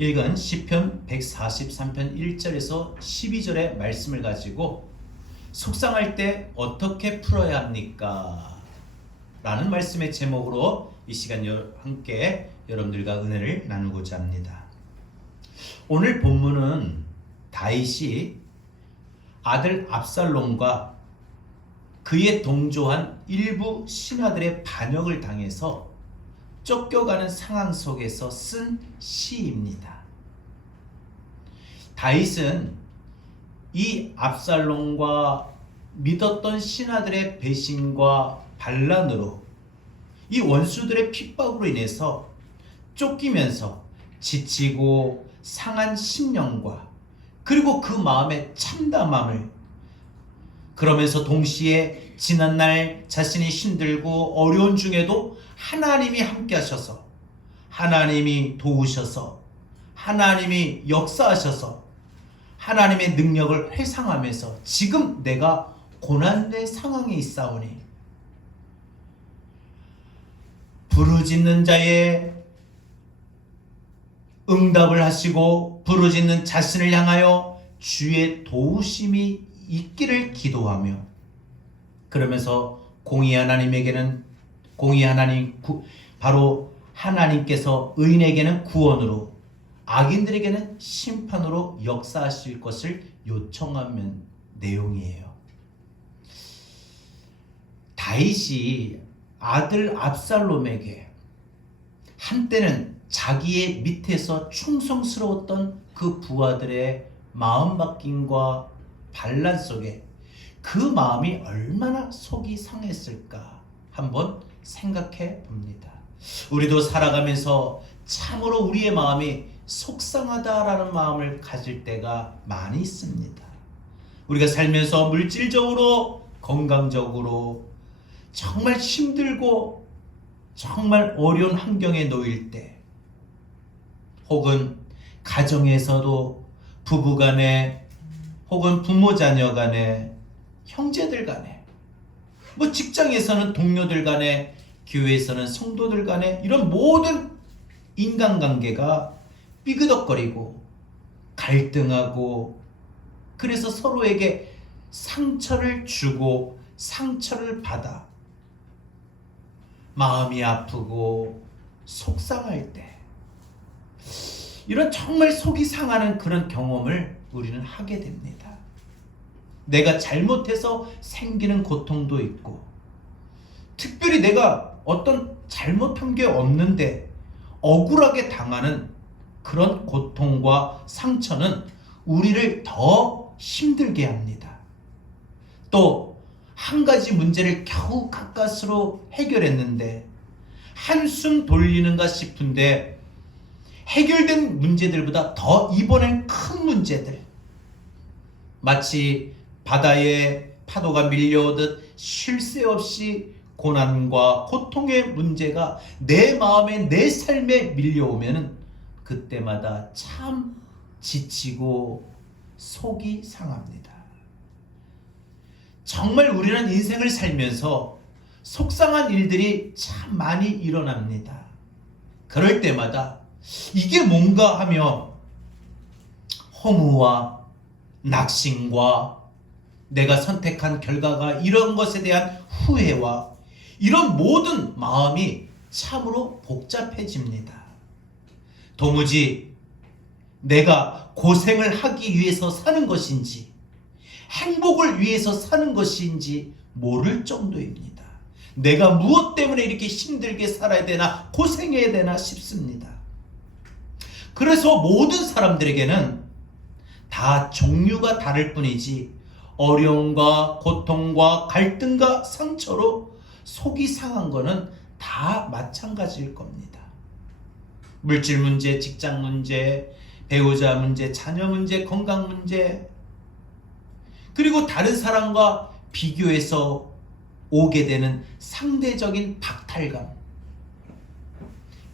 읽은 시편 143편 1절에서 12절의 말씀을 가지고 속상할 때 어떻게 풀어야 합니까? 라는 말씀의 제목으로 이 시간 함께 여러분들과 은혜를 나누고자 합니다. 오늘 본문은 다윗이 아들 압살롬과 그에 동조한 일부 신하들의 반역을 당해서 쫓겨가는 상황 속에서 쓴 시입니다. 다윗은 이 압살롬과 믿었던 신하들의 배신과 반란으로 이 원수들의 핍박으로 인해서 쫓기면서 지치고 상한 심령과 그리고 그 마음의 참담함을, 그러면서 동시에 지난날 자신이 힘들고 어려운 중에도 하나님이 함께 하셔서, 하나님이 도우셔서, 하나님이 역사하셔서 하나님의 능력을 회상하면서 지금 내가 고난의 상황에 있사오니 부르짖는 자의 응답을 하시고 부르짖는 자신을 향하여 주의 도우심이 있기를 기도하며, 그러면서 공의의 하나님 바로 하나님께서 의인에게는 구원으로 악인들에게는 심판으로 역사하실 것을 요청하는 내용이에요. 다윗이 아들 압살롬에게 한때는 자기의 밑에서 충성스러웠던 그 부하들의 마음 바뀜과 반란 속에 그 마음이 얼마나 속이 상했을까 한번 생각해 봅니다. 우리도 살아가면서 참으로 우리의 마음이 속상하다라는 마음을 가질 때가 많이 있습니다. 우리가 살면서 물질적으로, 건강적으로 정말 힘들고 정말 어려운 환경에 놓일 때, 혹은 가정에서도 부부간에, 혹은 부모 자녀 간에, 형제들 간에, 직장에서는 동료들 간에, 교회에서는 성도들 간에, 이런 모든 인간관계가 삐그덕거리고 갈등하고, 그래서 서로에게 상처를 주고 상처를 받아 마음이 아프고 속상할 때, 이런 정말 속이 상하는 그런 경험을 우리는 하게 됩니다. 내가 잘못해서 생기는 고통도 있고, 특별히 내가 어떤 잘못한 게 없는데 억울하게 당하는 그런 고통과 상처는 우리를 더 힘들게 합니다. 또 한 가지 문제를 겨우 가까스로 해결했는데 한숨 돌리는가 싶은데 해결된 문제들보다 더 이번엔 큰 문제들, 마치 바다에 파도가 밀려오듯 쉴 새 없이 고난과 고통의 문제가 내 마음에, 내 삶에 밀려오면 그때마다 참 지치고 속이 상합니다. 정말 우리는 인생을 살면서 속상한 일들이 참 많이 일어납니다. 그럴 때마다 이게 뭔가 하며 허무와 낙심과 내가 선택한 결과가 이런 것에 대한 후회와 이런 모든 마음이 참으로 복잡해집니다. 도무지 내가 고생을 하기 위해서 사는 것인지 행복을 위해서 사는 것인지 모를 정도입니다. 내가 무엇 때문에 이렇게 힘들게 살아야 되나, 고생해야 되나 싶습니다. 그래서 모든 사람들에게는 다 종류가 다를 뿐이지 어려움과 고통과 갈등과 상처로 속이 상한 거는 다 마찬가지일 겁니다. 물질 문제, 직장 문제, 배우자 문제, 자녀 문제, 건강 문제, 그리고 다른 사람과 비교해서 오게 되는 상대적인 박탈감,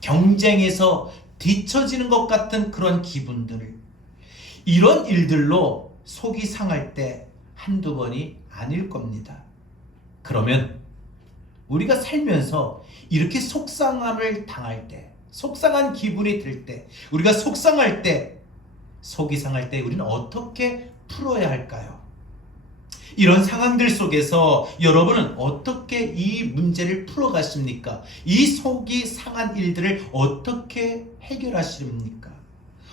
경쟁에서 뒤처지는 것 같은 그런 기분들, 이런 일들로 속이 상할 때 한두 번이 아닐 겁니다. 그러면 우리가 살면서 이렇게 속상함을 당할 때, 속상한 기분이 들 때, 우리가 속상할 때, 속이 상할 때 우리는 어떻게 풀어야 할까요? 이런 상황들 속에서 여러분은 어떻게 이 문제를 풀어가십니까? 이 속이 상한 일들을 어떻게 해결하십니까?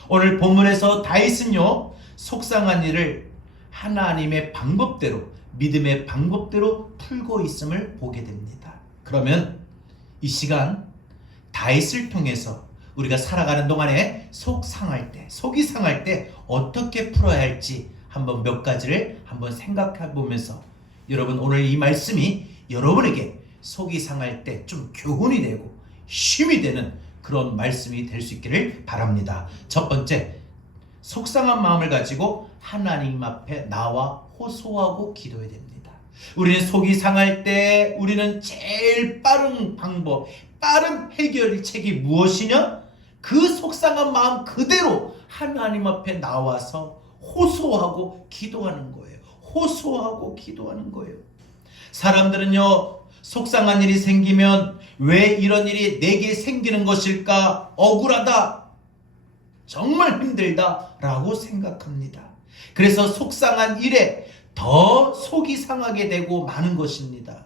오늘 본문에서 다윗은요, 속상한 일을 하나님의 방법대로, 믿음의 방법대로 풀고 있음을 보게 됩니다. 그러면 이 시간 다윗을 통해서 우리가 살아가는 동안에 속 상할 때, 속이 상할 때 어떻게 풀어야 할지 한번 몇 가지를 한번 생각해 보면서 여러분 오늘 이 말씀이 여러분에게 속이 상할 때 좀 교훈이 되고 힘이 되는 그런 말씀이 될 수 있기를 바랍니다. 첫 번째, 속상한 마음을 가지고 하나님 앞에 나와 호소하고 기도해야 됩니다. 우리는 속이 상할 때 우리는 제일 빠른 방법, 빠른 해결책이 무엇이냐? 그 속상한 마음 그대로 하나님 앞에 나와서 호소하고 기도하는 거예요. 호소하고 기도하는 거예요. 사람들은요, 속상한 일이 생기면 왜 이런 일이 내게 생기는 것일까? 억울하다, 정말 힘들다 라고 생각합니다. 그래서 속상한 일에 더 속이 상하게 되고 마는 것입니다.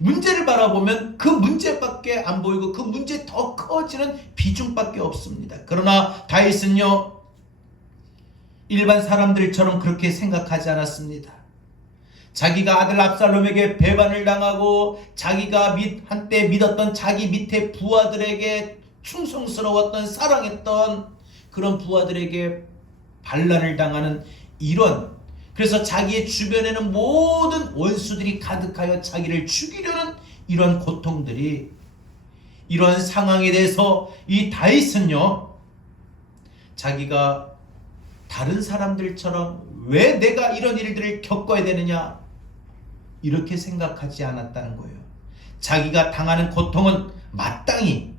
문제를 바라보면 그 문제밖에 안 보이고 그 문제 더 커지는 비중밖에 없습니다. 그러나 다윗은요, 일반 사람들처럼 그렇게 생각하지 않았습니다. 자기가 아들 압살롬에게 배반을 당하고 자기가 한때 믿었던 자기 밑에 부하들에게 충성스러웠던, 사랑했던 그런 부하들에게 반란을 당하는 그래서 자기의 주변에는 모든 원수들이 가득하여 자기를 죽이려는 이런 고통들이, 이런 상황에 대해서 이 다윗은요, 자기가 다른 사람들처럼 왜 내가 이런 일들을 겪어야 되느냐 이렇게 생각하지 않았다는 거예요. 자기가 당하는 고통은 마땅히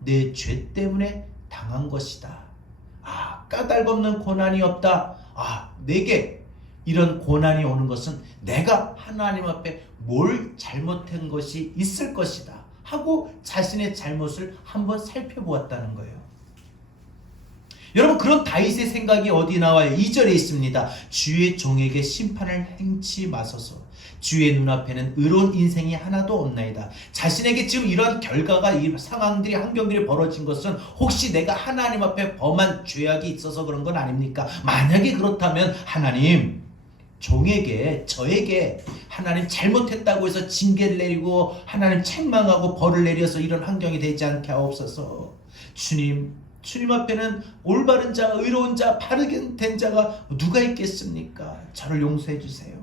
내 죄 때문에 당한 것이다. 까닭없는 고난이 없다. 내게 이런 고난이 오는 것은 내가 하나님 앞에 뭘 잘못한 것이 있을 것이다 하고 자신의 잘못을 한번 살펴보았다는 거예요. 여러분, 그런 다윗의 생각이 어디 나와요? 2절에 있습니다. 주의 종에게 심판을 행치 마소서. 주의 눈앞에는 의로운 인생이 하나도 없나이다. 자신에게 지금 이런 결과가, 이 상황들이, 환경들이 벌어진 것은 혹시 내가 하나님 앞에 범한 죄악이 있어서 그런 건 아닙니까? 만약에 그렇다면 하나님, 종에게, 저에게 하나님 잘못했다고 해서 징계를 내리고 하나님 책망하고 벌을 내려서 이런 환경이 되지 않게 하옵소서. 주님 앞에는 올바른 자, 의로운 자, 바르게 된 자가 누가 있겠습니까? 저를 용서해 주세요.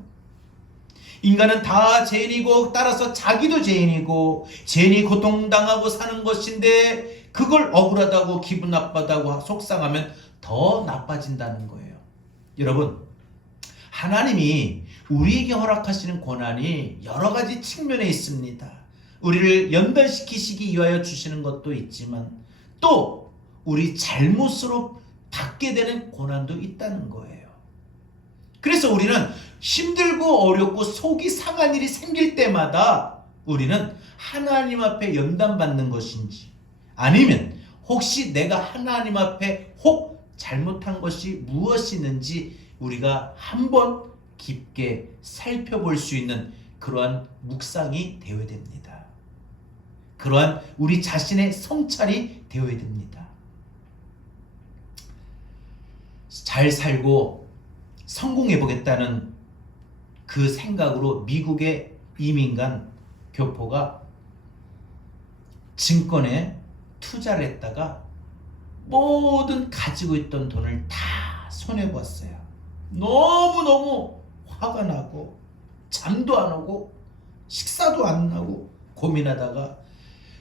인간은 다 죄인이고 따라서 자기도 죄인이고 죄인이 고통당하고 사는 것인데 그걸 억울하다고 기분 나쁘다고 속상하면 더 나빠진다는 거예요. 여러분, 하나님이 우리에게 허락하시는 고난이 여러 가지 측면에 있습니다. 우리를 연단시키시기 위하여 주시는 것도 있지만 또 우리 잘못으로 받게 되는 고난도 있다는 거예요. 그래서 우리는 힘들고 어렵고 속이 상한 일이 생길 때마다 우리는 하나님 앞에 연단받는 것인지, 아니면 혹시 내가 하나님 앞에 혹 잘못한 것이 무엇이 있는지 우리가 한번 깊게 살펴볼 수 있는 그러한 묵상이 되어야 됩니다. 그러한 우리 자신의 성찰이 되어야 됩니다. 잘 살고 성공해보겠다는 그 생각으로 미국의 이민간 교포가 증권에 투자를 했다가 모든 가지고 있던 돈을 다 손해봤어요. 너무너무 화가 나고 잠도 안 오고 식사도 안 나고 고민하다가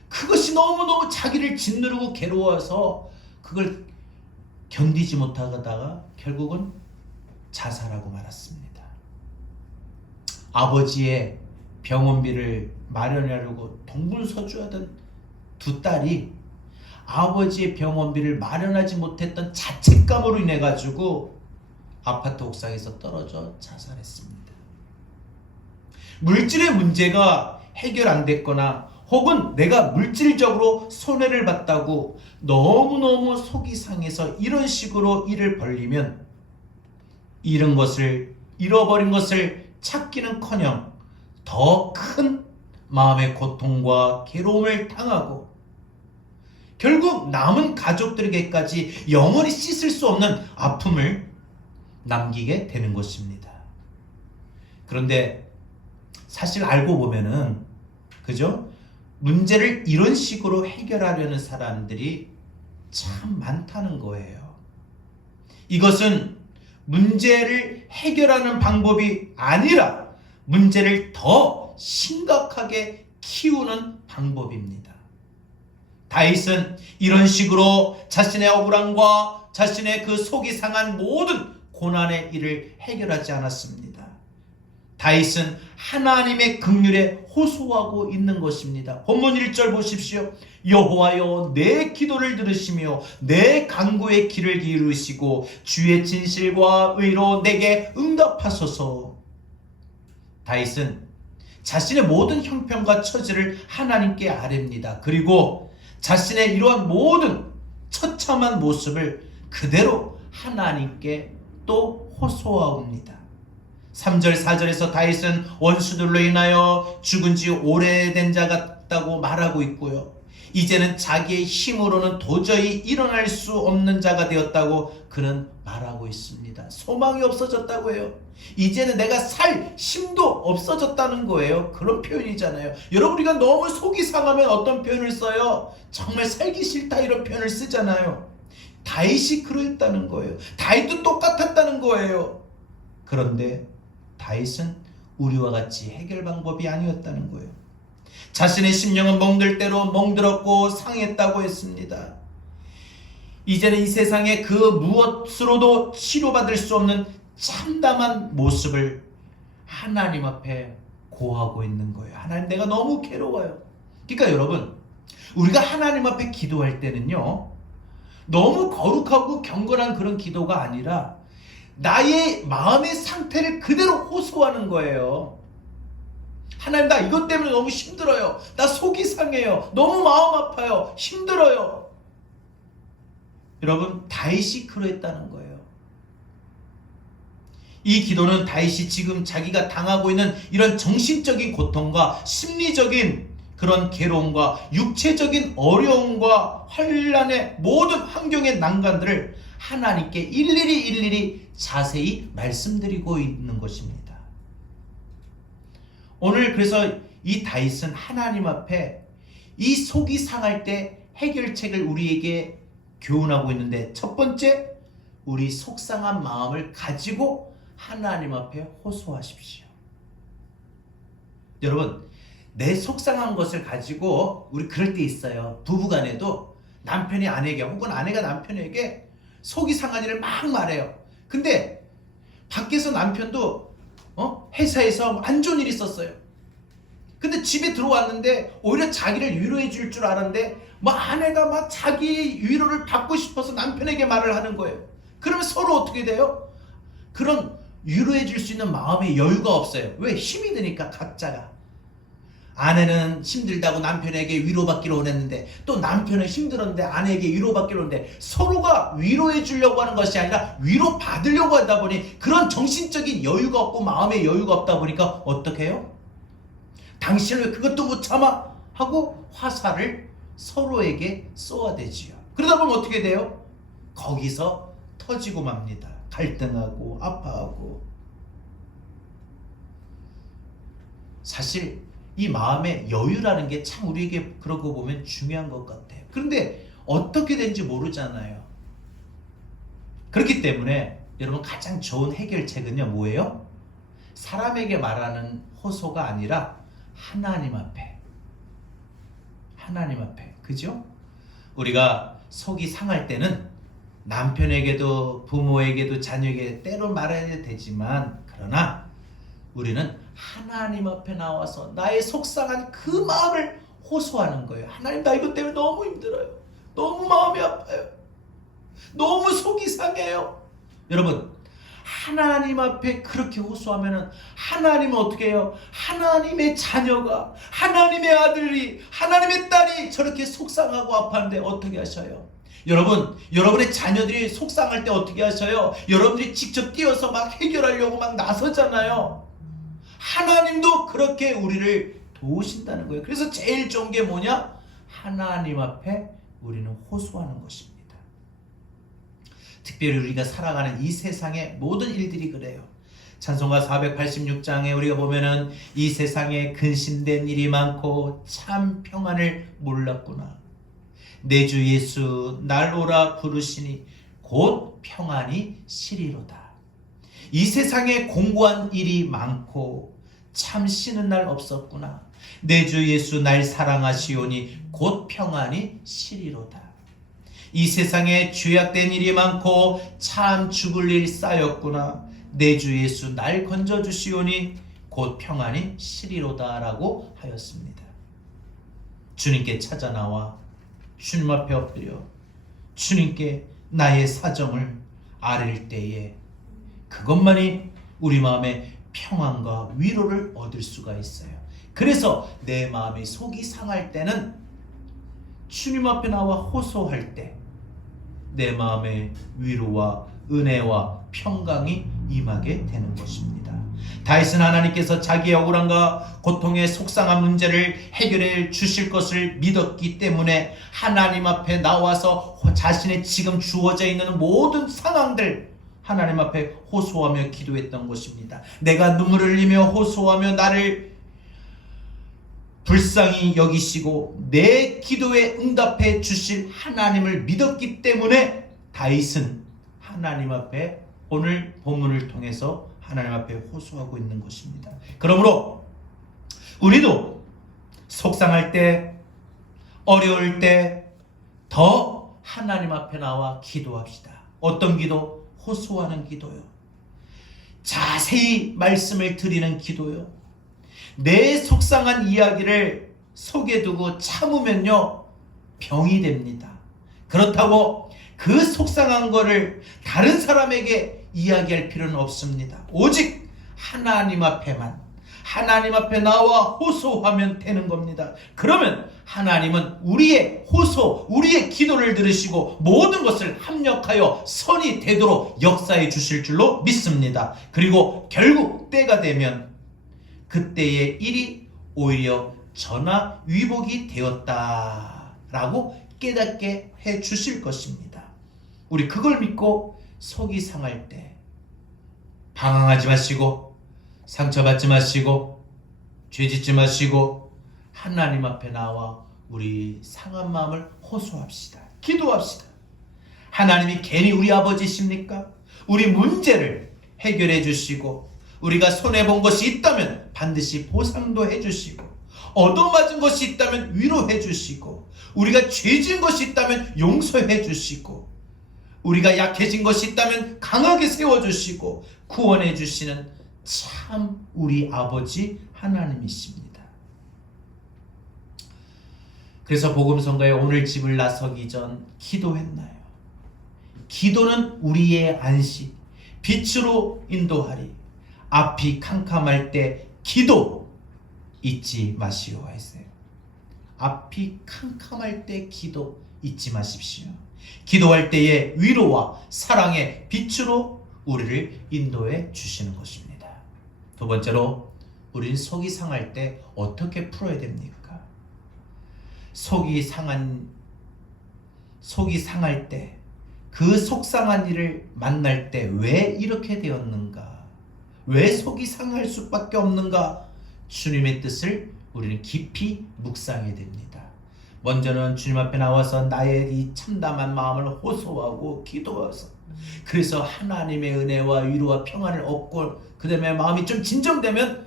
그것이 너무너무 자기를 짓누르고 괴로워서 그걸 견디지 못하다가 결국은 자살하고 말았습니다. 아버지의 병원비를 마련하려고 동분서주하던 두 딸이 아버지의 병원비를 마련하지 못했던 자책감으로 인해 가지고 아파트 옥상에서 떨어져 자살했습니다. 물질의 문제가 해결 안 됐거나 혹은 내가 물질적으로 손해를 봤다고 너무너무 속이 상해서 이런 식으로 일을 벌리면 잃어버린 것을 찾기는커녕 더 큰 마음의 고통과 괴로움을 당하고 결국 남은 가족들에게까지 영원히 씻을 수 없는 아픔을 남기게 되는 것입니다. 그런데 사실 알고 보면은 그죠? 문제를 이런 식으로 해결하려는 사람들이 참 많다는 거예요. 이것은 문제를 해결하는 방법이 아니라 문제를 더 심각하게 키우는 방법입니다. 다윗은 이런 식으로 자신의 억울함과 자신의 그 속이 상한 모든 고난의 일을 해결하지 않았습니다. 다윗은 하나님의 긍휼에 호소하고 있는 것입니다. 본문 1절 보십시오. 여호와여 내 기도를 들으시며 내 간구의 귀를 기울이시고 주의 진실과 의로 내게 응답하소서. 다윗은 자신의 모든 형편과 처지를 하나님께 아뢰입니다. 그리고 자신의 이러한 모든 처참한 모습을 그대로 하나님께 또 호소하옵니다. 3절 4절에서 다윗은 원수들로 인하여 죽은 지 오래된 자 같다고 말하고 있고요. 이제는 자기의 힘으로는 도저히 일어날 수 없는 자가 되었다고 그는 말하고 있습니다. 소망이 없어졌다고 해요. 이제는 내가 살 힘도 없어졌다는 거예요. 그런 표현이잖아요. 여러분, 우리가 너무 속이 상하면 어떤 표현을 써요? 정말 살기 싫다 이런 표현을 쓰잖아요. 다윗이 그랬다는 거예요. 다윗도 똑같았다는 거예요. 그런데 다윗은 우리와 같이 해결 방법이 아니었다는 거예요. 자신의 심령은 멍들 대로 멍들었고 상했다고 했습니다. 이제는 이 세상에 그 무엇으로도 치료받을 수 없는 참담한 모습을 하나님 앞에 고하고 있는 거예요. 하나님, 내가 너무 괴로워요. 그러니까 여러분, 우리가 하나님 앞에 기도할 때는요, 너무 거룩하고 경건한 그런 기도가 아니라 나의 마음의 상태를 그대로 호소하는 거예요. 하나님, 나 이것 때문에 너무 힘들어요. 나 속이 상해요. 너무 마음 아파요. 힘들어요. 여러분, 다윗이 그러했다는 거예요. 이 기도는 다윗이 지금 자기가 당하고 있는 이런 정신적인 고통과 심리적인 그런 괴로움과 육체적인 어려움과 환난의 모든 환경의 난관들을 하나님께 일일이 자세히 말씀드리고 있는 것입니다. 오늘 그래서 이 다윗은 하나님 앞에 이 속이 상할 때 해결책을 우리에게 교훈하고 있는데, 첫 번째, 우리 속상한 마음을 가지고 하나님 앞에 호소하십시오. 여러분, 내 속상한 것을 가지고 우리 그럴 때 있어요. 부부간에도 남편이 아내에게 혹은 아내가 남편에게 속이 상한 일을 막 말해요. 근데 밖에서 남편도 회사에서 안 좋은 일이 있었어요. 근데 집에 들어왔는데 오히려 자기를 위로해 줄 줄 알았는데 아내가 막 자기 위로를 받고 싶어서 남편에게 말을 하는 거예요. 그러면 서로 어떻게 돼요? 그런 위로해 줄 수 있는 마음의 여유가 없어요. 왜? 힘이 드니까 각자가. 아내는 힘들다고 남편에게 위로받기로 원했는데 또 남편은 힘들었는데 아내에게 위로받기로 했는데 서로가 위로해 주려고 하는 것이 아니라 위로받으려고 하다 보니 그런 정신적인 여유가 없고 마음의 여유가 없다 보니까 어떻게 해요? 당신은 왜 그것도 못 참아? 하고 화살을 서로에게 쏘아대지요. 그러다 보면 어떻게 돼요? 거기서 터지고 맙니다. 갈등하고 아파하고. 사실 이 마음의 여유라는 게 참 우리에게 그러고 보면 중요한 것 같아요. 그런데 어떻게 된지 모르잖아요. 그렇기 때문에 여러분, 가장 좋은 해결책은요 뭐예요? 사람에게 말하는 호소가 아니라 하나님 앞에. 하나님 앞에. 그죠? 우리가 속이 상할 때는 남편에게도 부모에게도 자녀에게 때로 말해야 되지만, 그러나 우리는 하나님 앞에 나와서 나의 속상한 그 마음을 호소하는 거예요. 하나님, 나 이것 때문에 너무 힘들어요. 너무 마음이 아파요. 너무 속이 상해요. 여러분, 하나님 앞에 그렇게 호소하면은 하나님은 어떻게 해요? 하나님의 자녀가, 하나님의 아들이, 하나님의 딸이 저렇게 속상하고 아파하는데 어떻게 하셔요? 여러분, 여러분의 자녀들이 속상할 때 어떻게 하셔요? 여러분들이 직접 뛰어서 막 해결하려고 막 나서잖아요. 하나님도 그렇게 우리를 도우신다는 거예요. 그래서 제일 좋은 게 뭐냐? 하나님 앞에 우리는 호소하는 것입니다. 특별히 우리가 살아가는 이 세상의 모든 일들이 그래요. 찬송가 486장에 우리가 보면은 이 세상에 근심된 일이 많고 참 평안을 몰랐구나. 내 주 예수 날 오라 부르시니 곧 평안이 시리로다. 이 세상에 공고한 일이 많고 참 쉬는 날 없었구나. 내 주 예수 날 사랑하시오니 곧 평안이 시리로다. 이 세상에 죄악된 일이 많고 참 죽을 일 쌓였구나. 내 주 예수 날 건져주시오니 곧 평안이 시리로다 라고 하였습니다. 주님께 찾아 나와 주님 앞에 엎드려 주님께 나의 사정을 아뢰일 때에 그것만이 우리 마음에 평안과 위로를 얻을 수가 있어요. 그래서 내 마음이 속이 상할 때는 주님 앞에 나와 호소할 때 내 마음에 위로와 은혜와 평강이 임하게 되는 것입니다. 다윗은 하나님께서 자기의 억울함과 고통의 속상한 문제를 해결해 주실 것을 믿었기 때문에 하나님 앞에 나와서 자신의 지금 주어져 있는 모든 상황들 하나님 앞에 호소하며 기도했던 것입니다. 내가 눈물을 흘리며 호소하며 나를 불쌍히 여기시고 내 기도에 응답해 주실 하나님을 믿었기 때문에 다윗은 하나님 앞에 오늘 본문을 통해서 하나님 앞에 호소하고 있는 것입니다. 그러므로 우리도 속상할 때, 어려울 때 더 하나님 앞에 나와 기도합시다. 어떤 기도? 호소하는 기도요. 자세히 말씀을 드리는 기도요. 내 속상한 이야기를 속에 두고 참으면요 병이 됩니다. 그렇다고 그 속상한 거를 다른 사람에게 이야기할 필요는 없습니다. 오직 하나님 앞에만, 하나님 앞에 나와 호소하면 되는 겁니다. 그러면 하나님은 우리의 호소, 우리의 기도를 들으시고 모든 것을 합력하여 선이 되도록 역사해 주실 줄로 믿습니다. 그리고 결국 때가 되면 그때의 일이 오히려 전화 위복이 되었다라고 깨닫게 해 주실 것입니다. 우리 그걸 믿고 속이 상할 때 방황하지 마시고 상처받지 마시고 죄짓지 마시고 하나님 앞에 나와 우리 상한 마음을 호소합시다. 기도합시다. 하나님이 괜히 우리 아버지십니까? 우리 문제를 해결해 주시고 우리가 손해본 것이 있다면 반드시 보상도 해주시고 얻어맞은 것이 있다면 위로해 주시고 우리가 죄진 것이 있다면 용서해 주시고 우리가 약해진 것이 있다면 강하게 세워주시고 구원해 주시는 참 우리 아버지 하나님이십니다. 그래서 복음성가에 오늘 집을 나서기 전 기도했나요? 기도는 우리의 안식, 빛으로 인도하리. 앞이 캄캄할 때 기도 잊지 마시오 했어요. 앞이 캄캄할 때 기도 잊지 마십시오. 기도할 때에 위로와 사랑의 빛으로 우리를 인도해 주시는 것입니다. 두 번째로 우리는 속이 상할 때 어떻게 풀어야 됩니까? 속이 상할 때 그 속상한 일을 만날 때 왜 이렇게 되었는가? 왜 속이 상할 수밖에 없는가? 주님의 뜻을 우리는 깊이 묵상해야 됩니다. 먼저는 주님 앞에 나와서 나의 이 참담한 마음을 호소하고 기도해서 그래서 하나님의 은혜와 위로와 평안을 얻고 그 다음에 마음이 좀 진정되면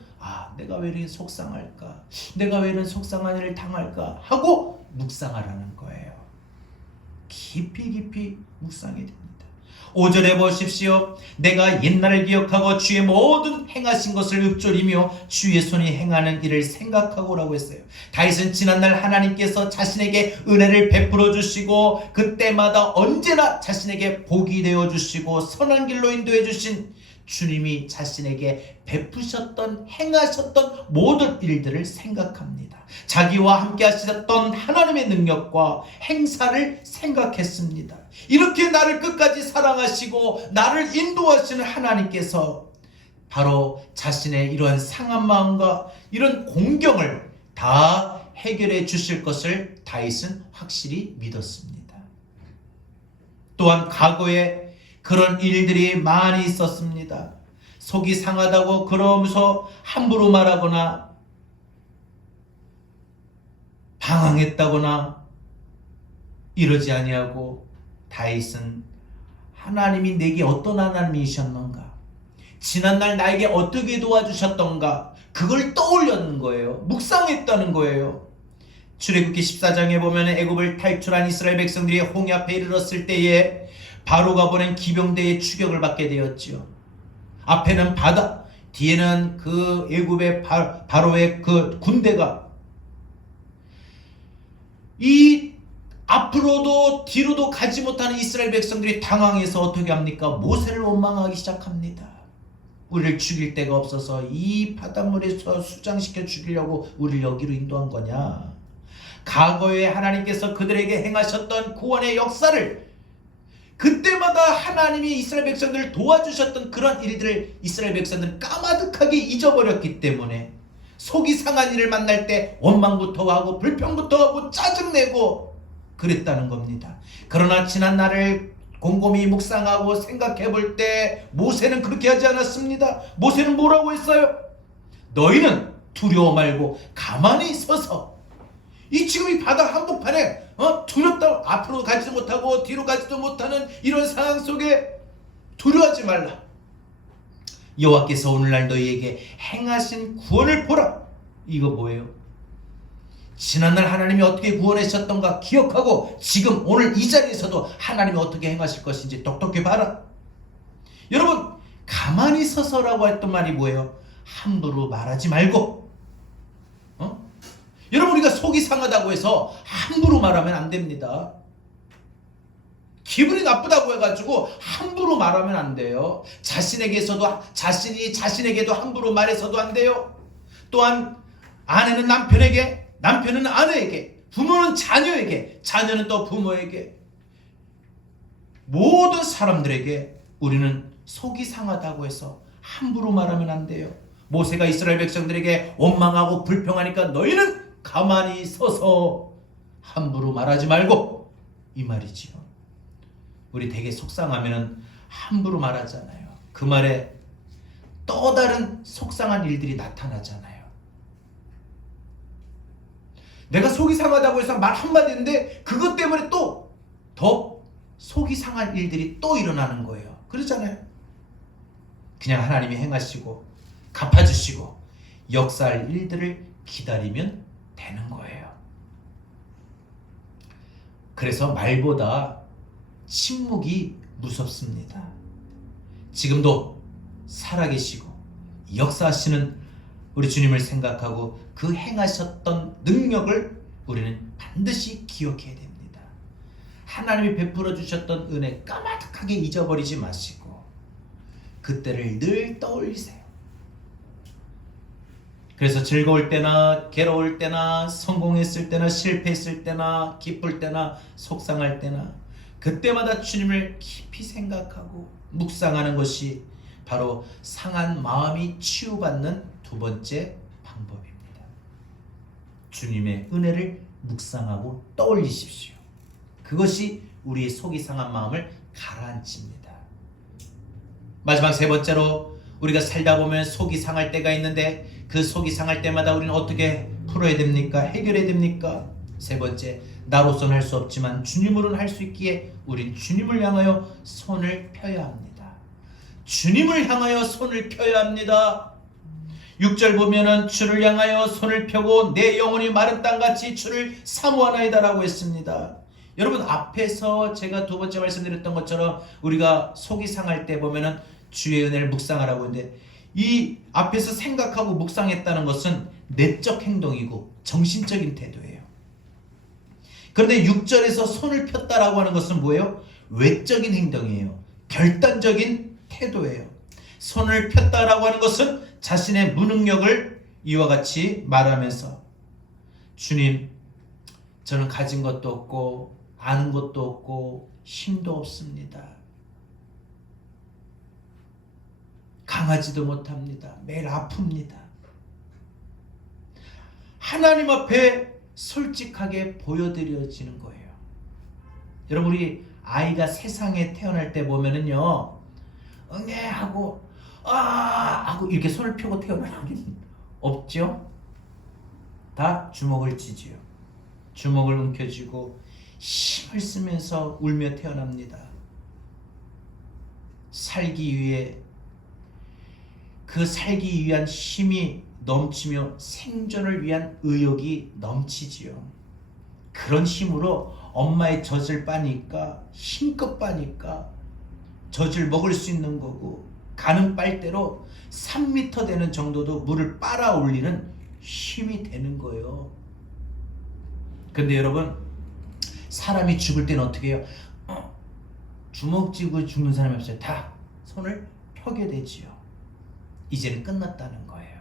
내가 왜 이렇게 속상할까? 내가 왜 이런 속상한 일을 당할까? 하고 묵상하라는 거예요. 깊이 묵상해야 됩니다. 5절에 보십시오. 내가 옛날을 기억하고 주의 모든 행하신 것을 읊조리며 주의 손이 행하는 일을 생각하고 라고 했어요. 다윗은 지난날 하나님께서 자신에게 은혜를 베풀어 주시고 그때마다 언제나 자신에게 복이 되어 주시고 선한 길로 인도해 주신 주님이 자신에게 베푸셨던 행하셨던 모든 일들을 생각합니다. 자기와 함께 하셨던 하나님의 능력과 행사를 생각했습니다. 이렇게 나를 끝까지 사랑하시고 나를 인도하시는 하나님께서 바로 자신의 이러한 상한 마음과 이런 공경을 다 해결해 주실 것을 다윗은 확실히 믿었습니다. 또한 과거에 그런 일들이 많이 있었습니다. 속이 상하다고 그러면서 함부로 말하거나 방황했다거나 이러지 아니하고 다윗은 하나님이 내게 어떤 하나님이셨는가, 지난날 나에게 어떻게 도와주셨던가, 그걸 떠올렸는 거예요. 묵상했다는 거예요. 출애굽기 14장에 보면 애굽을 탈출한 이스라엘 백성들이 홍해 앞에 이르렀을 때에 바로가 보낸 기병대의 추격을 받게 되었지요. 앞에는 바다, 뒤에는 그 애굽의 바로의 그 군대가, 이 앞으로도 뒤로도 가지 못하는 이스라엘 백성들이 당황해서 어떻게 합니까? 모세를 원망하기 시작합니다. 우리를 죽일 데가 없어서 이 바닷물에서 수장시켜 죽이려고 우리를 여기로 인도한 거냐? 과거에 하나님께서 그들에게 행하셨던 구원의 역사를, 그때마다 하나님이 이스라엘 백성들을 도와주셨던 그런 일들을 이스라엘 백성들은 까마득하게 잊어버렸기 때문에 속이 상한 일을 만날 때 원망부터 하고 불평부터 하고 짜증내고 그랬다는 겁니다. 그러나 지난 날을 곰곰이 묵상하고 생각해 볼 때 모세는 그렇게 하지 않았습니다. 모세는 뭐라고 했어요? 너희는 두려워 말고 가만히 서서, 이 지금 이 바다 한복판에 두렵다, 앞으로 가지도 못하고 뒤로 가지도 못하는 이런 상황 속에 두려워하지 말라. 여호와께서 오늘날 너희에게 행하신 구원을 보라. 이거 뭐예요? 지난날 하나님이 어떻게 구원하셨던가 기억하고 지금 오늘 이 자리에서도 하나님이 어떻게 행하실 것인지 똑똑히 봐라. 여러분, 가만히 서서라고 했던 말이 뭐예요? 함부로 말하지 말고. 여러분, 우리가 속이 상하다고 해서 함부로 말하면 안 됩니다. 기분이 나쁘다고 해가지고 함부로 말하면 안 돼요. 자신에게도 함부로 말해서도 안 돼요. 또한 아내는 남편에게, 남편은 아내에게, 부모는 자녀에게, 자녀는 또 부모에게, 모든 사람들에게 우리는 속이 상하다고 해서 함부로 말하면 안 돼요. 모세가 이스라엘 백성들에게 원망하고 불평하니까 너희는 가만히 서서 함부로 말하지 말고, 이 말이지요. 우리 되게 속상하면 함부로 말하잖아요. 그 말에 또 다른 속상한 일들이 나타나잖아요. 내가 속이 상하다고 해서 말 한마디 했는데 그것 때문에 또 더 속이 상한 일들이 또 일어나는 거예요. 그렇잖아요. 그냥 하나님이 행하시고 갚아주시고 역사할 일들을 기다리면 되는 거예요. 그래서 말보다 침묵이 무섭습니다. 지금도 살아계시고 역사하시는 우리 주님을 생각하고 그 행하셨던 능력을 우리는 반드시 기억해야 됩니다. 하나님이 베풀어 주셨던 은혜 까마득하게 잊어버리지 마시고 그때를 늘 떠올리세요. 그래서 즐거울 때나 괴로울 때나 성공했을 때나 실패했을 때나 기쁠 때나 속상할 때나 그때마다 주님을 깊이 생각하고 묵상하는 것이 바로 상한 마음이 치유받는 두 번째 방법입니다. 주님의 은혜를 묵상하고 떠올리십시오. 그것이 우리의 속이 상한 마음을 가라앉힙니다. 마지막 세 번째로, 우리가 살다 보면 속이 상할 때가 있는데 그 속이 상할 때마다 우리는 어떻게 풀어야 됩니까? 해결해야 됩니까? 세 번째, 나로서는 할 수 없지만 주님으로는 할 수 있기에 우린 주님을 향하여 손을 펴야 합니다. 주님을 향하여 손을 펴야 합니다. 6절 보면은 주를 향하여 손을 펴고 내 영혼이 마른 땅같이 주를 사모하나이다 라고 했습니다. 여러분, 앞에서 제가 두 번째 말씀드렸던 것처럼 우리가 속이 상할 때 보면은 주의 은혜를 묵상하라고 했는데, 이 앞에서 생각하고 묵상했다는 것은 내적 행동이고 정신적인 태도예요. 그런데 6절에서 손을 폈다라고 하는 것은 뭐예요? 외적인 행동이에요. 결단적인 태도예요. 손을 폈다라고 하는 것은 자신의 무능력을 이와 같이 말하면서 주님, 저는 가진 것도 없고 아는 것도 없고 힘도 없습니다. 강하지도 못합니다. 매일 아픕니다. 하나님 앞에 솔직하게 보여드려지는 거예요. 여러분, 우리 아이가 세상에 태어날 때 보면은요, 응애 하고 하고 이렇게 손을 펴고 태어나긴 없죠. 다 주먹을 쥐지요. 주먹을 움켜쥐고 힘을 쓰면서 울며 태어납니다. 살기 위해, 그 살기 위한 힘이 넘치며 생존을 위한 의욕이 넘치지요. 그런 힘으로 엄마의 젖을 빠니까, 힘껏 빠니까 젖을 먹을 수 있는 거고, 가는 빨대로 3m 되는 정도도 물을 빨아 올리는 힘이 되는 거예요. 근데 여러분, 사람이 죽을 때는 어떻게 해요? 주먹 쥐고 죽는 사람이 없어요. 다 손을 펴게 되지요. 이제는 끝났다는 거예요.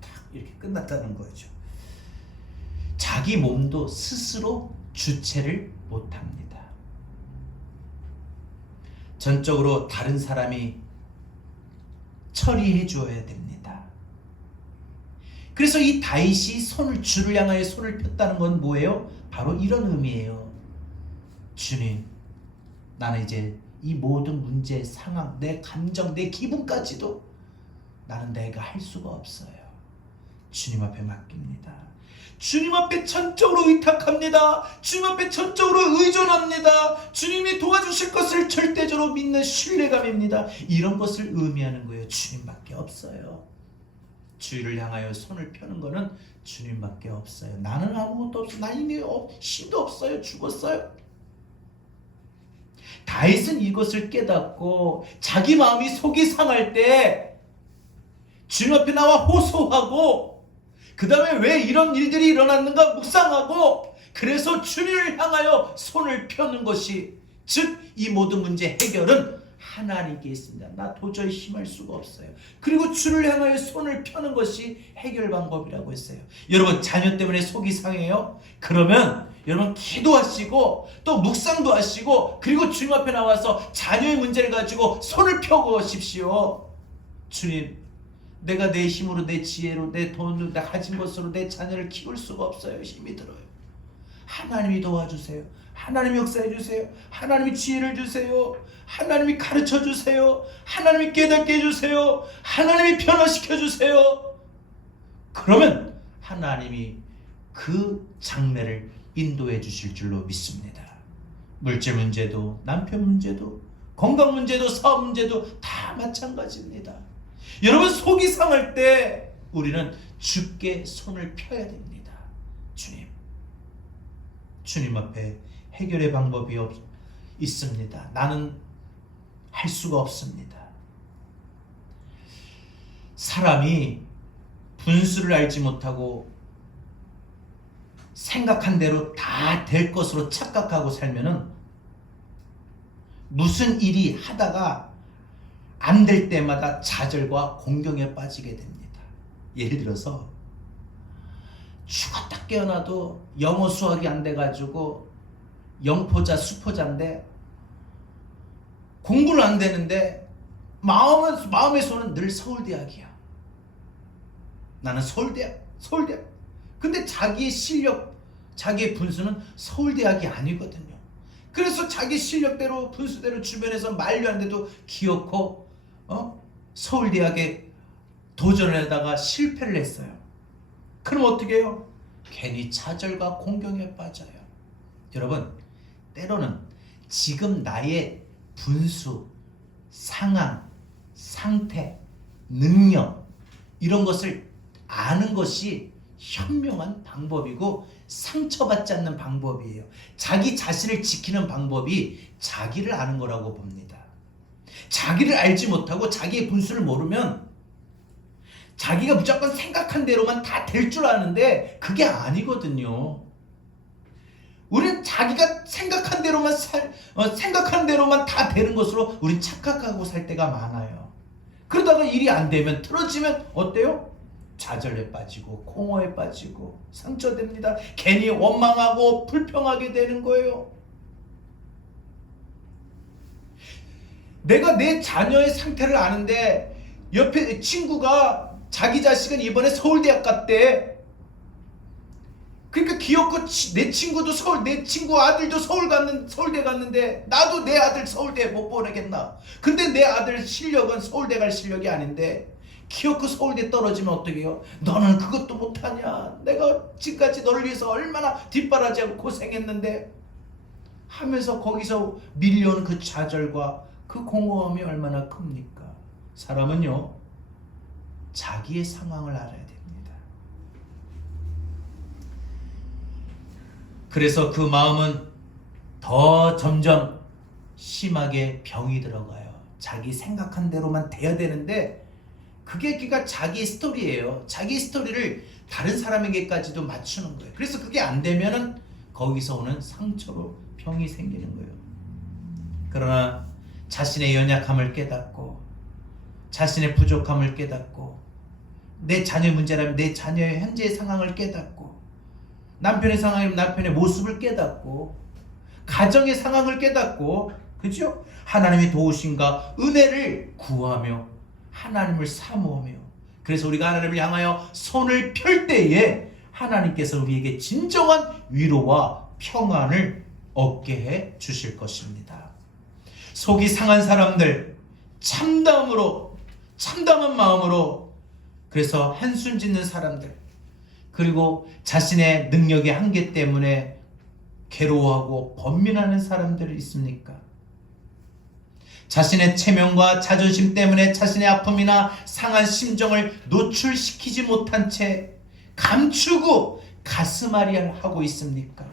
딱 이렇게 끝났다는 거죠. 자기 몸도 스스로 주체를 못합니다. 전적으로 다른 사람이 처리해 주어야 됩니다. 그래서 이 다윗이 주를 향하여 손을 폈다는 건 뭐예요? 바로 이런 의미예요. 주님, 나는 이제 이 모든 문제, 상황, 내 감정, 내 기분까지도 나는 내가 할 수가 없어요. 주님 앞에 맡깁니다. 주님 앞에 전적으로 의탁합니다. 주님 앞에 전적으로 의존합니다. 주님이 도와주실 것을 절대적으로 믿는 신뢰감입니다. 이런 것을 의미하는 거예요. 주님밖에 없어요. 주를 향하여 손을 펴는 것은 주님밖에 없어요. 나는 아무것도 없어. 나 이미 힘도 없어요. 죽었어요. 다윗은 이것을 깨닫고 자기 마음이 속이 상할 때 주님 앞에 나와 호소하고, 그 다음에 왜 이런 일들이 일어났는가 묵상하고, 그래서 주님을 향하여 손을 펴는 것이, 즉 이 모든 문제 해결은 하나님께 있습니다. 나 도저히 힘할 수가 없어요. 그리고 주를 향하여 손을 펴는 것이 해결 방법이라고 했어요. 여러분, 자녀 때문에 속이 상해요? 그러면 여러분 기도하시고 또 묵상도 하시고, 그리고 주님 앞에 나와서 자녀의 문제를 가지고 손을 펴보십시오. 주님, 내가 내 힘으로, 내 지혜로, 내 돈으로, 내 가진 것으로 내 자녀를 키울 수가 없어요. 힘이 들어요. 하나님이 도와주세요. 하나님이 역사해 주세요. 하나님이 지혜를 주세요. 하나님이 가르쳐 주세요. 하나님이 깨닫게 해주세요. 하나님이 변화시켜 주세요. 그러면 하나님이 그 장래를 인도해 주실 줄로 믿습니다. 물질 문제도, 남편 문제도, 건강 문제도, 사업 문제도 다 마찬가지입니다. 여러분, 속이 상할 때 우리는 주께 손을 펴야 됩니다. 주님 앞에 해결의 방법이 있습니다. 나는 할 수가 없습니다. 사람이 분수를 알지 못하고 생각한 대로 다 될 것으로 착각하고 살면은 무슨 일이 하다가 안 될 때마다 좌절과 공경에 빠지게 됩니다. 예를 들어서 죽었다 깨어나도 영어 수학이 안 돼가지고 영포자 수포자인데 공부는 안 되는데 마음의 손은 늘 서울대학이야. 나는 서울대학. 근데 자기의 실력, 자기의 분수는 서울대학이 아니거든요. 그래서 자기 실력대로 분수대로 주변에서 만류하는데도 기어코 서울대학에 도전을 하다가 실패를 했어요. 그럼 어떻게 해요? 괜히 좌절과 공경에 빠져요. 여러분, 때로는 지금 나의 분수, 상황, 상태, 능력, 이런 것을 아는 것이 현명한 방법이고 상처받지 않는 방법이에요. 자기 자신을 지키는 방법이 자기를 아는 거라고 봅니다. 자기를 알지 못하고 자기의 분수를 모르면 자기가 무조건 생각한 대로만 다 될 줄 아는데 그게 아니거든요. 우리는 자기가 생각한 대로만 생각하는 대로만 다 되는 것으로 우리 착각하고 살 때가 많아요. 그러다가 일이 안 되면, 틀어지면 어때요? 좌절에 빠지고 공허에 빠지고 상처됩니다. 괜히 원망하고 불평하게 되는 거예요. 내가 내 자녀의 상태를 아는데 옆에 친구가 자기 자식은 이번에 서울대학 갔대. 그러니까 귀엽고 내 친구도 내 친구 아들도 서울대 갔는데 나도 내 아들 서울대 못 보내겠나. 근데 내 아들 실력은 서울대 갈 실력이 아닌데 귀엽고 서울대 떨어지면 어떻게 해요? 너는 그것도 못하냐. 내가 지금까지 너를 위해서 얼마나 뒷바라지하고 고생했는데 하면서 거기서 밀려온 그 좌절과 그 공허함이 얼마나 큽니까? 사람은요, 자기의 상황을 알아야 됩니다. 그래서 그 마음은 더 점점 심하게 병이 들어가요. 자기 생각한 대로만 돼야 되는데 그게 그러니까 자기 스토리예요. 자기 스토리를 다른 사람에게까지도 맞추는 거예요. 그래서 그게 안 되면은 거기서 오는 상처로 병이 생기는 거예요. 그러나 자신의 연약함을 깨닫고 자신의 부족함을 깨닫고 내 자녀의 문제라면 내 자녀의 현재의 상황을 깨닫고 남편의 상황이면 남편의 모습을 깨닫고 가정의 상황을 깨닫고, 그죠? 하나님의 도우심과 은혜를 구하며 하나님을 사모하며, 그래서 우리가 하나님을 향하여 손을 펼 때에 하나님께서 우리에게 진정한 위로와 평안을 얻게 해 주실 것입니다. 속이 상한 사람들, 참담한 마음으로, 그래서 한숨 짓는 사람들, 그리고 자신의 능력의 한계 때문에 괴로워하고 번민하는 사람들이 있습니까? 자신의 체면과 자존심 때문에 자신의 아픔이나 상한 심정을 노출시키지 못한 채 감추고 가슴앓이 하고 있습니까?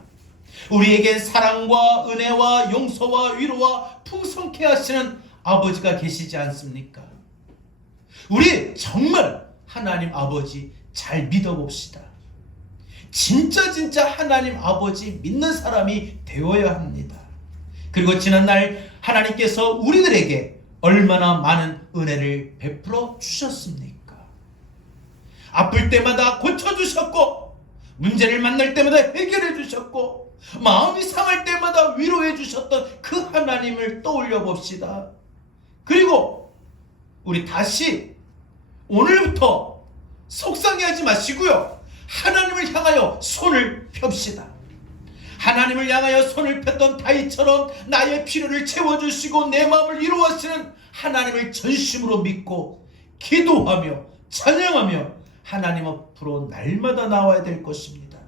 우리에겐 사랑과 은혜와 용서와 위로와 풍성케 하시는 아버지가 계시지 않습니까? 우리 정말 하나님 아버지 잘 믿어봅시다. 진짜 하나님 아버지 믿는 사람이 되어야 합니다. 그리고 지난날 하나님께서 우리들에게 얼마나 많은 은혜를 베풀어 주셨습니까? 아플 때마다 고쳐주셨고, 문제를 만날 때마다 해결해 주셨고, 마음이 상할 때마다 위로해 주셨던 그 하나님을 떠올려 봅시다. 그리고 우리 다시 오늘부터 속상해하지 마시고요, 하나님을 향하여 손을 펴시다. 하나님을 향하여 손을 폈던 다윗처럼 나의 필요를 채워주시고 내 마음을 이루어하시는 하나님을 전심으로 믿고 기도하며 찬양하며 하나님 앞으로 날마다 나와야 될 것입니다.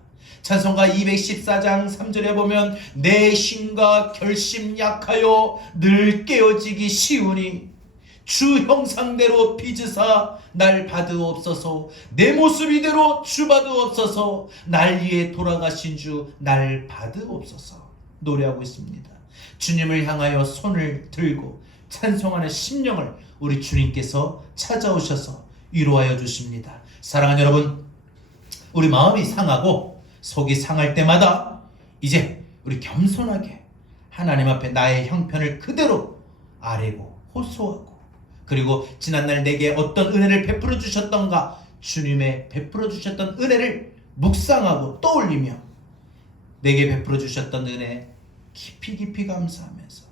찬송가 214장 3절에 보면 내 힘과 결심 약하여 늘 깨어지기 쉬우니 주 형상대로 빚으사 날 받으옵소서. 내 모습 이대로 주 받으옵소서. 날 위해 돌아가신 주 날 받으옵소서. 노래하고 있습니다. 주님을 향하여 손을 들고 찬송하는 심령을 우리 주님께서 찾아오셔서 위로하여 주십니다. 사랑하는 여러분, 우리 마음이 상하고 속이 상할 때마다 이제 우리 겸손하게 하나님 앞에 나의 형편을 그대로 아뢰고 호소하고, 그리고 지난날 내게 어떤 은혜를 베풀어 주셨던가 주님의 베풀어 주셨던 은혜를 묵상하고 떠올리며 내게 베풀어 주셨던 은혜 깊이 감사하면서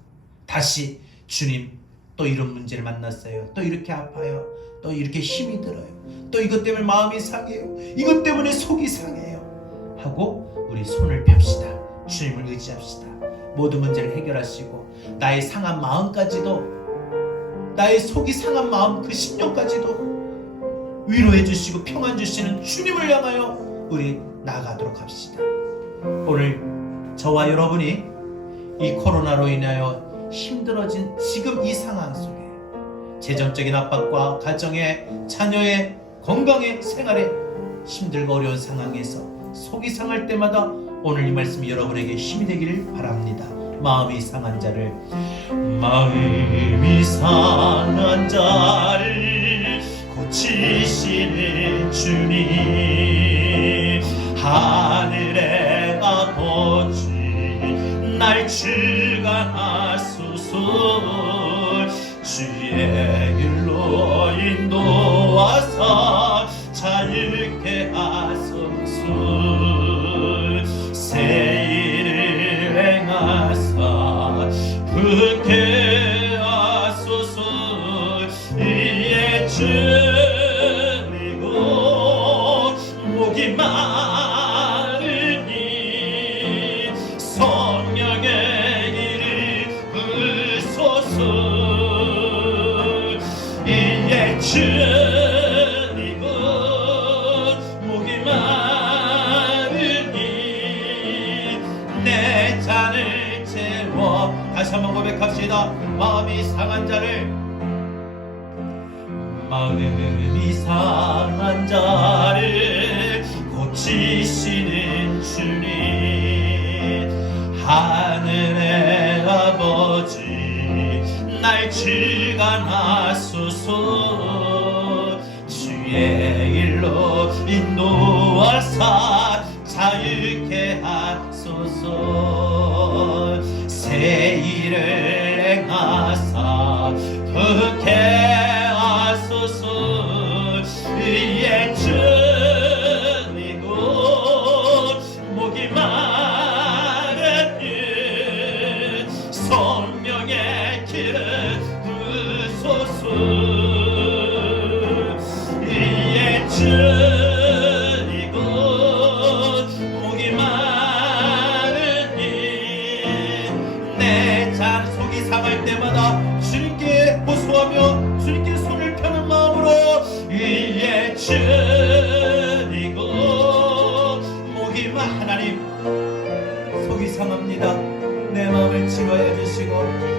다시 주님, 또 이런 문제를 만났어요. 또 이렇게 아파요. 또 이렇게 힘이 들어요. 또 이것 때문에 마음이 상해요. 이것 때문에 속이 상해요. 하고 우리 손을 펴시다. 주님을 의지합시다. 모든 문제를 해결하시고 나의 상한 마음까지도, 나의 속이 상한 마음 그 심령까지도 위로해 주시고 평안 주시는 주님을 향하여 우리 나아가도록 합시다. 오늘 저와 여러분이 이 코로나로 인하여 힘들어진 지금 이 상황 속에 재정적인 압박과 가정의 자녀의 건강의 생활에 힘들고 어려운 상황에서 속이 상할 때마다 오늘 이 말씀이 여러분에게 힘이 되기를 바랍니다. 마음이 상한 자를 고치시는 주님, 하늘의 아버지 날 주관하시는 주의 길로 인도하사 자유케 하소서. 새 일을 행하사 붙게 하소서. 이에 줄이고 목이 마르니 성령의 길을 부소서. 이에 줄이고 목이 마르니 내 잔을 채워. 다시 한번 고백합시다. 마음이 상한 자를 고치시는 주님, 하늘의 아버지 날 주관하소서. 주의 일로 인도하사 자유케 하소서. 새 일을 행하사 붙게 하소서. 이에 줄이고 목이 마르니 성령의 길을 부소서. 이에 줄이고 목이 마르니 내 잔 속이 상할 때마다 주님께 호소하며 주님께 손을 펴는 마음으로 이에 줄이고 목이 하나님, 속이 상합니다. 내 마음을 치료해 주시고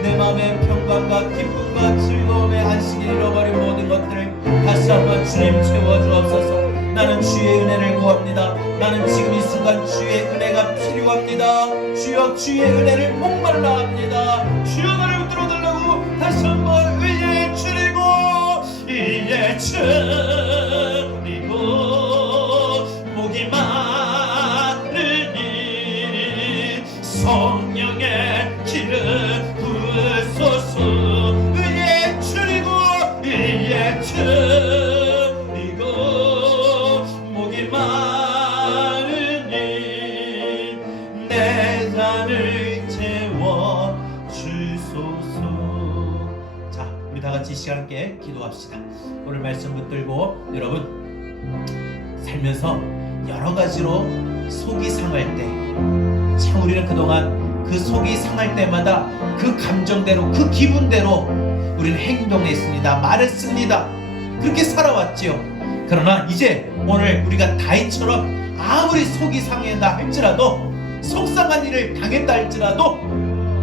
내 마음의 평강과 기쁨과 즐거움의 안식을 잃어버린 모든 것들을 다시 한번 주님 채워주옵소서. 나는 주의 은혜를 구합니다. 나는 지금 이 순간 주의 은혜가 필요합니다. 주여, 주의 은혜를 목말라 합니다. 주여, 나를 들어달라고 다시 한번 의에 줄이고 이에 줄이고 목이 마르니 성령의 길을 부소서. 의에 줄이고 이에 줄이고 목이 마르니 내 잔을 채워 주소서. 자, 우리 다 같이 시간 함께 기도합시다. 오늘 말씀 붙들고 여러분, 살면서 여러 가지로 속이 상할 때, 참 우리는 그동안 그 속이 상할 때마다 그 감정대로, 그 기분대로 우리는 행동했습니다. 말했습니다. 그렇게 살아왔지요. 그러나 이제 오늘 우리가 다윗처럼 아무리 속이 상했다 할지라도, 속상한 일을 당했다 할지라도,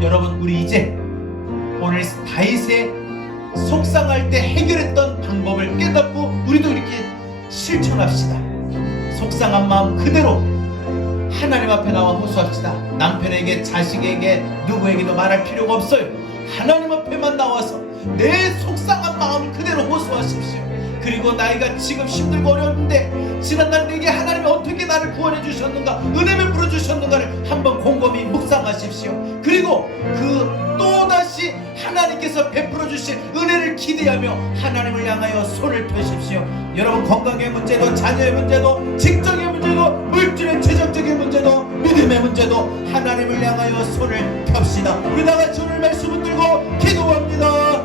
여러분, 우리 이제 오늘 다윗의 속상할 때 해결했던 방법을 깨닫고 우리도 이렇게 실천합시다. 속상한 마음 그대로 하나님 앞에 나와 호소합시다. 남편에게, 자식에게, 누구에게도 말할 필요가 없어요. 하나님 앞에만 나와서 내 속상한 마음 그대로 호소하십시오. 그리고 나이가 지금 힘들고 어려운데 지난날 내게 하나님이 어떻게 나를 구원해 주셨는가, 은혜 베풀어 주셨는가를 한번 곰곰이 묵상하십시오. 그리고 그 또다시 하나님께서 베풀어 주실 은혜를 기대하며 하나님을 향하여 손을 펴십시오. 여러분, 건강의 문제도, 자녀의 문제도, 직장의 문제도, 물질의 재정적인 문제도, 믿음의 문제도 하나님을 향하여 손을 펴시다. 우리 다같이 오늘 말씀을 들고 기도합니다.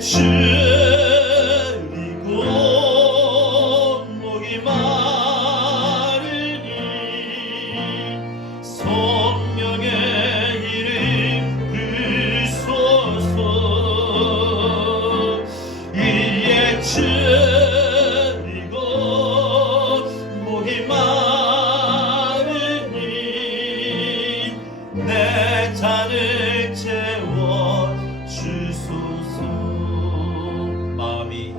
줄이고 목이 마르니 성령의 이름 부르소서. 이에 줄이고 목이 마르니 내 잔을 채워 주소서. 마음이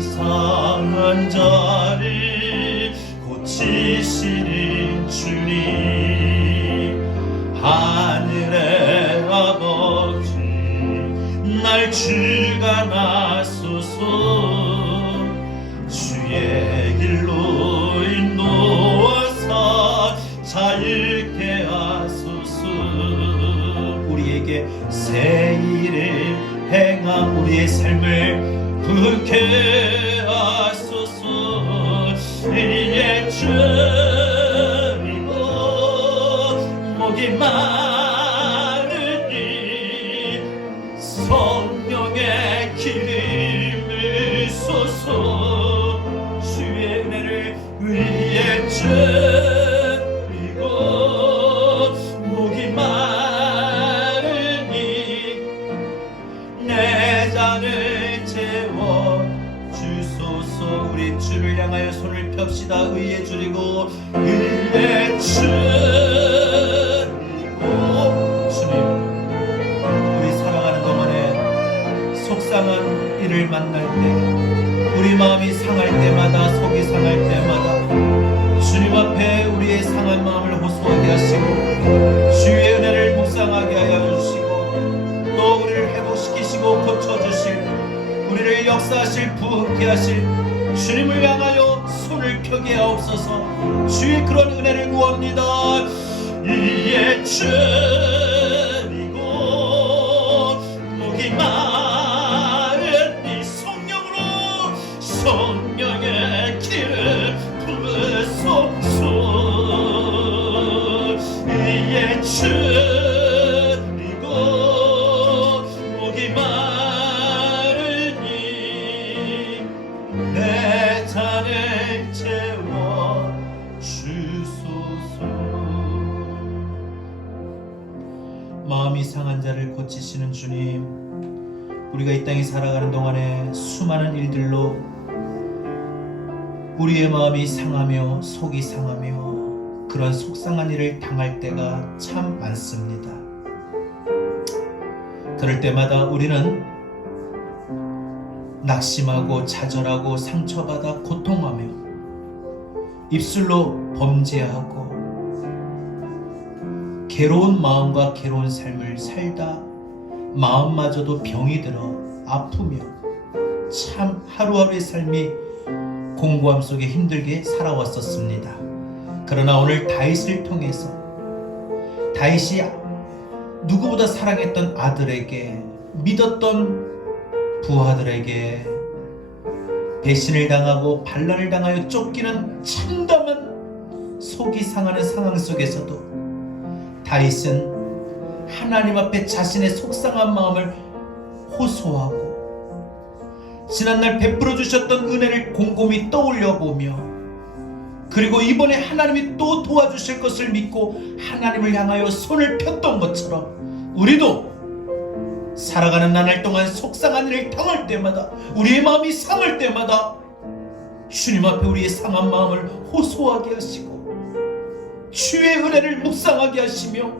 상한 자를 고치시는 주님, 하늘의 아버지 날 주관하소서. 주의 길로 인도하사 자유케 하소서. 우리에게 새 일을 행하 우리의 삶을 부게 하소서. 이에 줄이고 목이 마르니 성령의 기름을 쏘소. 주의 은혜를 위에 줄이고 목이 마르니 내 잔을 채워 주소서. 우리 주를 향하여 손을 펴시다. 의에 줄이고 의에 줄이고. 주님, 우리 살아가는 동안에 속상한 일을 만날 때, 우리 마음이 상할 때마다, 속이 상할 때마다 주님 앞에 우리의 상한 마음을 호소하게 하시고 주의 은혜를 묵상하게 하여 주시고 또 우리를 회복시키시고 고쳐주실, 우리를 역사하실, 부흥케 하실 주님을 향하여 손을 펴게 하옵소서. 주의 그런 은혜를 구합니다. 이에 줄이고 목이 마르니 성령의 기름 부으소서. 이에 줄이고 목이 마르니 내 잔을 채워 주소서. 마음이 상한 자를 고치시는 주님, 우리가 이 땅에 살아가는 동안에 수많은 일들로 우리의 마음이 상하며 속이 상하며 그런 속상한 일을 당할 때가 참 많습니다. 그럴 때마다 우리는 낙심하고 좌절하고 상처받아 고통하며 입술로 범죄하고 괴로운 마음과 괴로운 삶을 살다 마음마저도 병이 들어 아프며 참 하루하루의 삶이 공고함 속에 힘들게 살아왔었습니다. 그러나 오늘 다윗을 통해서 다윗이 누구보다 사랑했던 아들에게, 믿었던 부하들에게 배신을 당하고 반란을 당하여 쫓기는 참담한 속이 상하는 상황 속에서도 다윗은 하나님 앞에 자신의 속상한 마음을 호소하고 지난날 베풀어 주셨던 은혜를 곰곰이 떠올려 보며, 그리고 이번에 하나님이 또 도와주실 것을 믿고 하나님을 향하여 손을 폈던 것처럼 우리도 살아가는 나날 동안 속상한 일을 당할 때마다, 우리의 마음이 상할 때마다 주님 앞에 우리의 상한 마음을 호소하게 하시고 주의 은혜를 묵상하게 하시며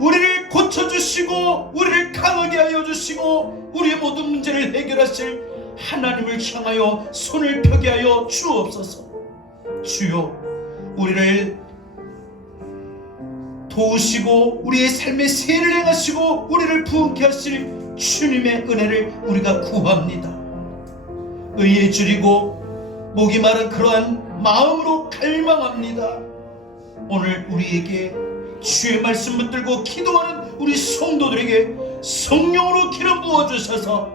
우리를 고쳐주시고 우리를 강하게 하여 주시고 우리의 모든 문제를 해결하실 하나님을 향하여 손을 펴게 하여 주옵소서. 주여, 우리를 도우시고 우리의 삶에 세를 행하시고 우리를 부흥케 하실 주님의 은혜를 우리가 구합니다. 의에 줄이고 목이 마른 그러한 마음으로 갈망합니다. 오늘 우리에게 주의 말씀 붙들고 기도하는 우리 성도들에게 성령으로 기름 부어주셔서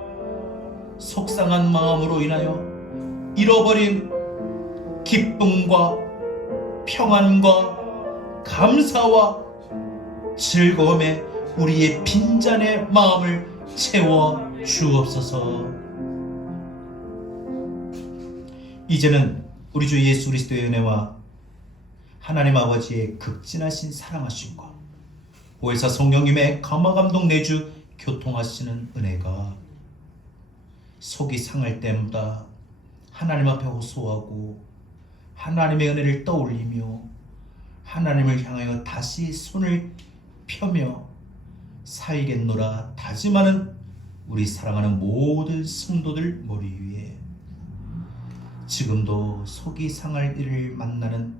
속상한 마음으로 인하여 잃어버린 기쁨과 평안과 감사와 즐거움에 우리의 빈잔의 마음을 채워 주옵소서. 이제는 우리 주 예수 그리스도의 은혜와 하나님 아버지의 극진하신 사랑하심과 보혜사 성령님의 감화감동 내주 교통하시는 은혜가 속이 상할 때마다 하나님 앞에 호소하고 하나님의 은혜를 떠올리며 하나님을 향하여 다시 손을 펴며 살겠노라 다짐하는 우리 사랑하는 모든 성도들 머리 위에 지금도 속이 상할 일을 만나는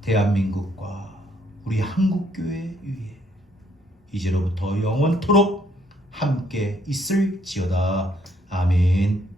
대한민국과 우리 한국교회 위에 이제로부터 영원토록 함께 있을지어다. 아멘.